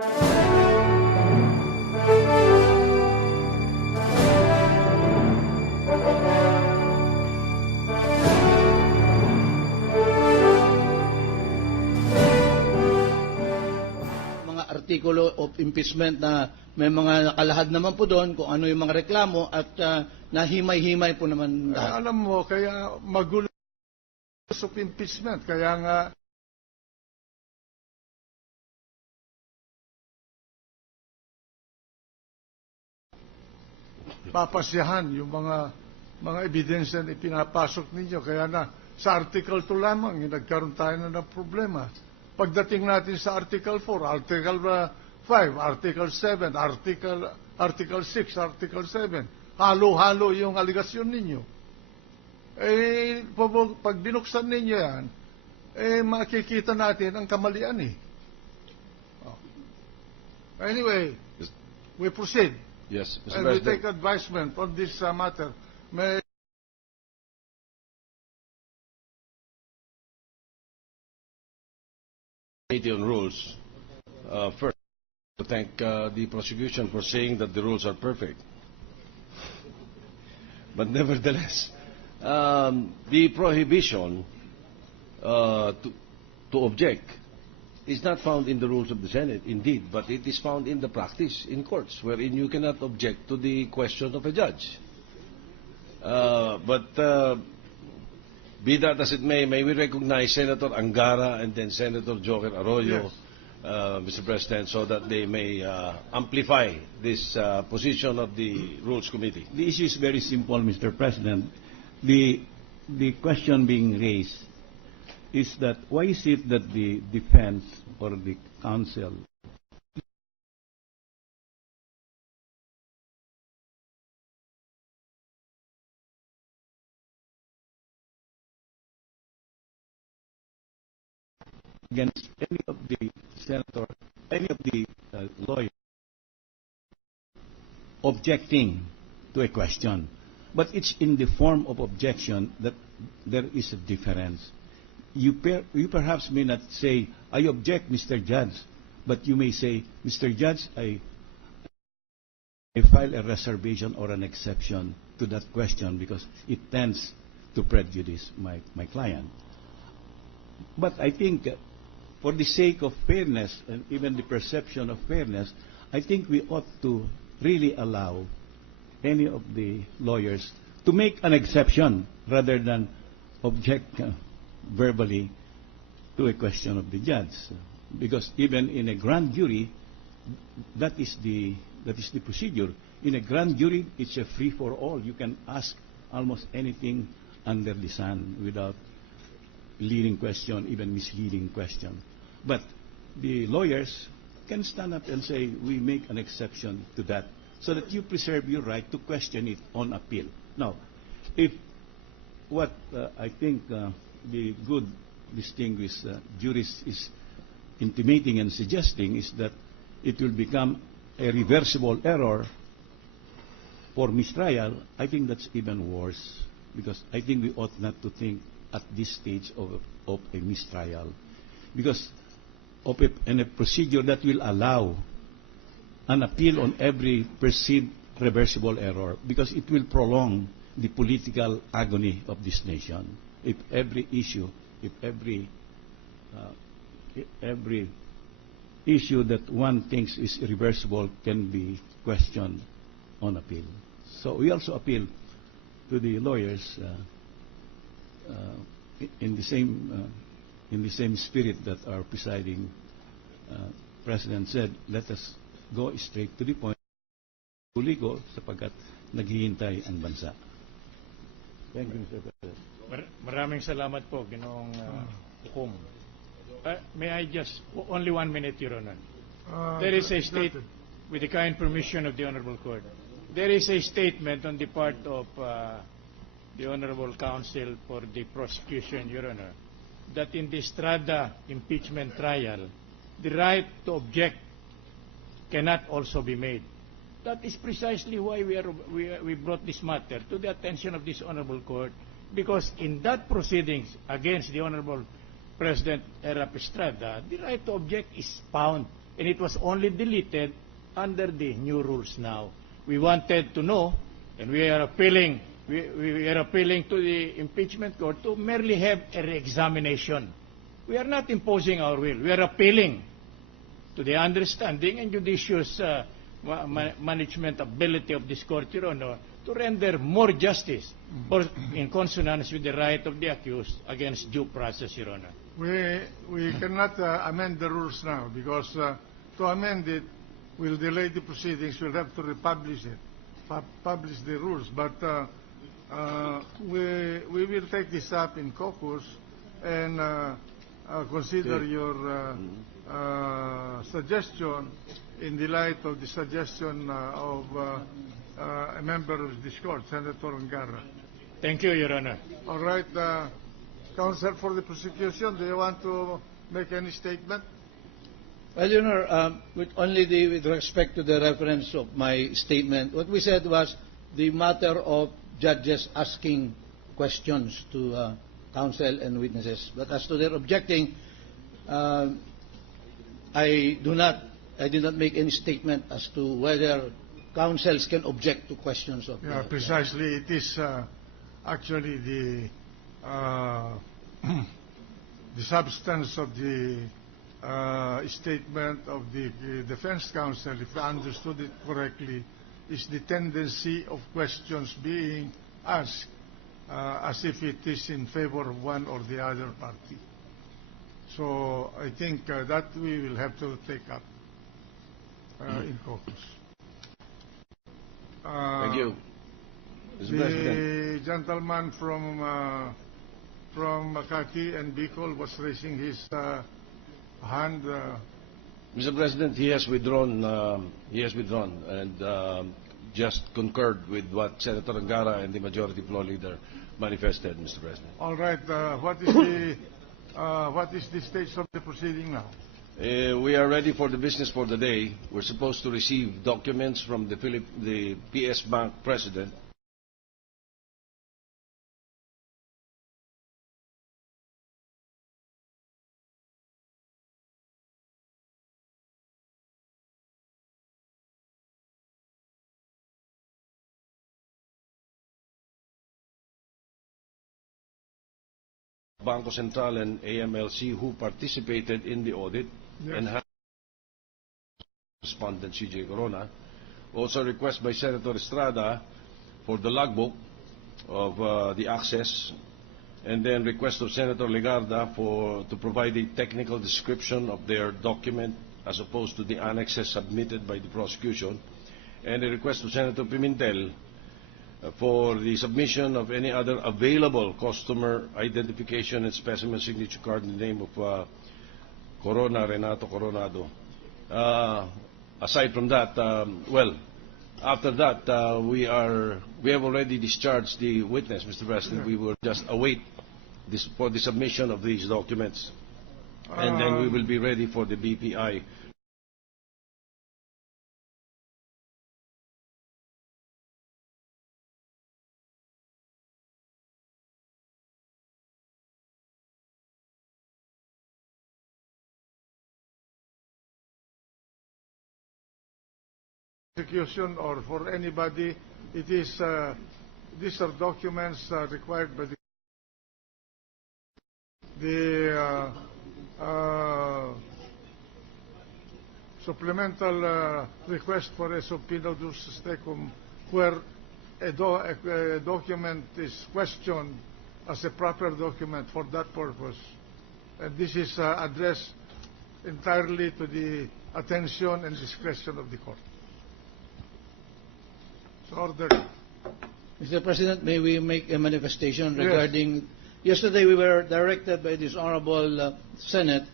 Artikulo of impeachment na may mga nakalahad naman po doon kung ano yung mga reklamo at nahimay-himay po naman lahat. Alam mo, kaya magulo of impeachment. Kaya nga papasyahan yung mga ebidensya na ipinapasok ninyo. Kaya na sa Article 2 lamang, nagkaroon tayo na ng problema. Pagdating natin sa Article 4, Article 5, Article 7, Article 6, Article 7, halo-halo yung aligasyon ninyo. Pag binuksan ninyo yan, makikita natin ang kamalian eh. Anyway, we proceed. Yes, Mr. And we President. take advisement on this matter. May Committee on Rules. First, to thank the prosecution for saying that the rules are perfect. But nevertheless, the prohibition to object is not found in the rules of the Senate, indeed, but it is found in the practice in courts, wherein you cannot object to the question of a judge. Be that as it may we recognize Senator Angara and then Senator Joker Arroyo, Yes. Mr. President, so that they may amplify this position of the Rules Committee. The issue is very simple, Mr. President. The question being raised is that why is it that the defense or the counsel against any of the senator, any of the lawyers objecting to a question, but it's in the form of objection that there is a difference. You perhaps may not say, I object, Mr. Judge, but you may say, Mr. Judge, I file a reservation or an exception to that question because it tends to prejudice my client. But I think for the sake of fairness and even the perception of fairness, I think we ought to really allow any of the lawyers to make an exception rather than object verbally to a question of the judge. Because even in a grand jury, that is the procedure. In a grand jury, it's a free-for-all. You can ask almost anything under the sun without leading question, even misleading question. But the lawyers can stand up and say, we make an exception to that, so that you preserve your right to question it on appeal. Now, if what I think the good distinguished jurist is intimating and suggesting is that it will become a reversible error for mistrial, I think that's even worse, because I think we ought not to think at this stage of a mistrial, because of a procedure that will allow an appeal on every perceived reversible error, because it will prolong the political agony of this nation. If every issue, if every issue that one thinks is irreversible can be questioned on appeal. So we also appeal to the lawyers in the same spirit that our presiding president said, let us go straight to the point. Huli ko sapagkat naghihintay ang bansa. Thank you, Mr. President. Maraming salamat po, Ginoong Hukom. May I just, only 1 minute, Your Honor. There is a statement, with the kind permission of the Honorable Court, there is a statement on the part of the Honorable Counsel for the prosecution, Your Honor, that in the Estrada impeachment trial, the right to object cannot also be made. That is precisely why we brought this matter to the attention of this Honorable Court, because in that proceedings against the Honorable President Erap Estrada, the right to object is found and it was only deleted under the new rules now. We wanted to know, and we are appealing. We are appealing to the impeachment court to merely have a re-examination. We are not imposing our will. We are appealing to the understanding and judicious management ability of this court, Your Honor, to render more justice in consonance with the right of the accused against due process, Your Honor. We cannot amend the rules now because to amend it will delay the proceedings. We'll have to republish it, publish the rules. But we will take this up in caucus and consider your suggestion in the light of the suggestion of a member of this court, Senator Angara. Thank you, Your Honor. All right, counsel for the prosecution, do you want to make any statement? Well, Your Honor, with respect to the reference of my statement, what we said was the matter of judges asking questions to counsel and witnesses. But as to their objecting, I did not make any statement as to whether counsels can object to questions of. Yeah, precisely. It is actually the the substance of the statement of the defense counsel, if I understood it correctly, is the tendency of questions being asked as if it is in favor of one or the other party. So I think that we will have to take up in caucus. Thank you. Mr. The President. gentleman from Makati and Bicol was raising his hand. Mr. President, he has withdrawn and just concurred with what Senator Angara and the majority floor leader manifested, Mr. President. All right. What is the stage of the proceeding now? We are ready for the business for the day. We're supposed to receive documents from the PS Bank president. Banco Central and AMLC who participated in the audit. Yes. And have respondent CJ Corona. Also request by Senator Estrada for the logbook of the access, and then request of Senator Legarda to provide a technical description of their document as opposed to the annexes submitted by the prosecution, and a request of Senator Pimentel for the submission of any other available customer identification and specimen signature card in the name of Renato Coronado. Aside from that, after that, we have already discharged the witness, Mr. President. We will just await for the submission of these documents, and then we will be ready for the BPI. Prosecution or for anybody, it is these are documents required by the supplemental request for SOP nodus tecum, where a document is questioned as a proper document for that purpose. And this is addressed entirely to the attention and discretion of the court. Order. Mr. President, may we make a manifestation regarding... Yes. Yesterday we were directed by this Honorable Senate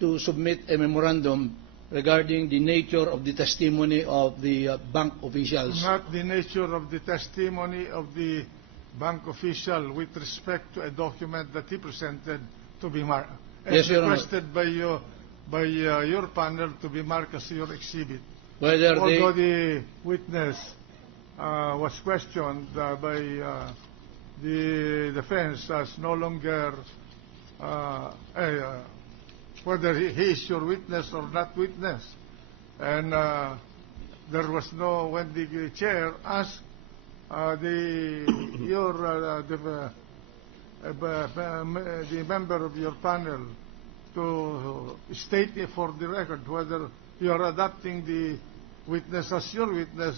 to submit a memorandum regarding the nature of the testimony of the bank officials. Not the nature of the testimony of the bank official with respect to a document that he presented to be marked. Yes, Your Honor. Requested by your panel to be marked as your exhibit. Whether although the witness was questioned by the defense as no longer whether he is your witness or not witness. And there was no, when the chair asked the member of your panel to state for the record whether you are adopting the witness as your witness